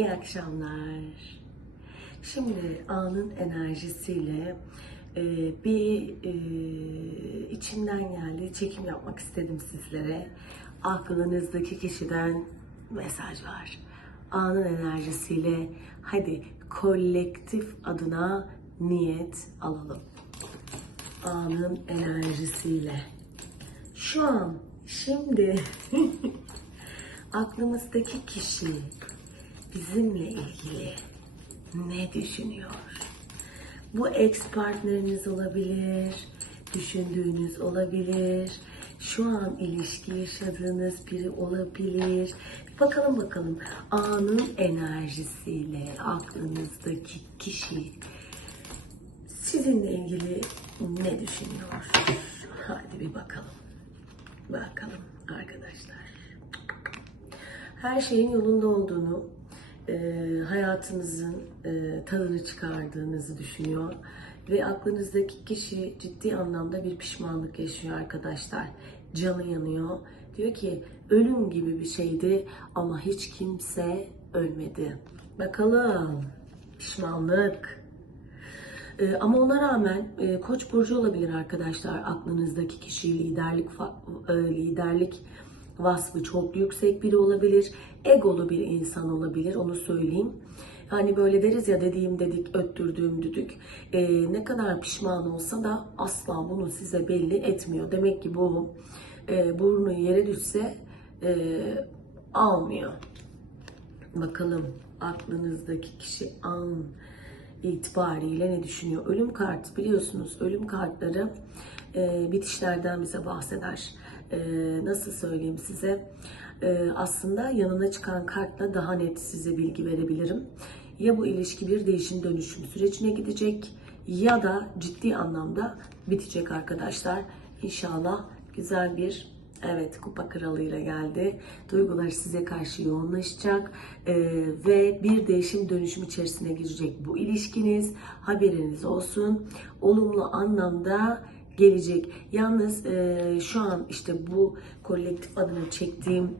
İyi akşamlar. Şimdi anın enerjisiyle e, bir e, içimden geldi çekim yapmak istedim sizlere. Aklınızdaki kişiden mesaj var. Anın enerjisiyle hadi kolektif adına niyet alalım. Anın enerjisiyle. Şu an, şimdi aklımızdaki kişi bizimle ilgili ne düşünüyor? Bu ex partneriniz olabilir, düşündüğünüz olabilir, şu an ilişki yaşadığınız biri olabilir. Bakalım bakalım anın enerjisiyle aklınızdaki kişi sizinle ilgili ne düşünüyor? Hadi bir bakalım. Bakalım arkadaşlar. Her şeyin yolunda olduğunu, e, hayatınızın e, tadını çıkardığınızı düşünüyor ve aklınızdaki kişi ciddi anlamda bir pişmanlık yaşıyor arkadaşlar. Canı yanıyor. Diyor ki ölüm gibi bir şeydi ama hiç kimse ölmedi. Bakalım pişmanlık. Ee, ama ona rağmen e, Koç burcu olabilir arkadaşlar. Aklınızdaki kişi liderlik e, liderlik vasfı çok yüksek biri olabilir. Egolu bir insan olabilir. Onu söyleyeyim. Hani böyle deriz ya dediğim dedik, öttürdüğüm düdük. Ee, ne kadar pişman olsa da asla bunu size belli etmiyor. Demek ki bu e, burnu yere düşse e, almıyor. Bakalım aklınızdaki kişi an itibariyle ne düşünüyor? Ölüm kartı biliyorsunuz ölüm kartları e, bitişlerden bize bahseder. E, nasıl söyleyeyim size? E, aslında yanına çıkan kartla daha net size bilgi verebilirim. Ya bu ilişki bir değişim dönüşüm sürecine gidecek ya da ciddi anlamda bitecek arkadaşlar. İnşallah güzel bir Evet, kupa kralıyla geldi. Duygular size karşı yoğunlaşacak Ee, ve bir değişim dönüşüm içerisine girecek bu ilişkiniz. Haberiniz olsun. Olumlu anlamda gelecek. Yalnız e, şu an işte bu kolektif adını çektiğim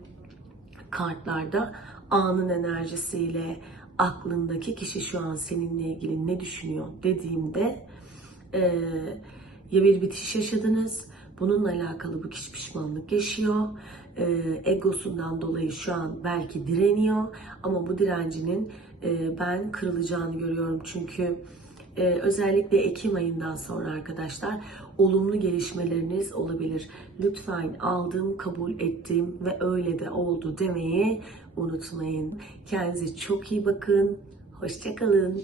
kartlarda anın enerjisiyle aklındaki kişi şu an seninle ilgili ne düşünüyor dediğimde e, ya bir bitiş yaşadınız. Bununla alakalı bu kişi pişmanlık yaşıyor. E, egosundan dolayı şu an belki direniyor. Ama bu direncinin e, ben kırılacağını görüyorum. Çünkü e, özellikle Ekim ayından sonra arkadaşlar olumlu gelişmeleriniz olabilir. Lütfen aldım, kabul ettim ve öyle de oldu demeyi unutmayın. Kendinize çok iyi bakın. Hoşçakalın.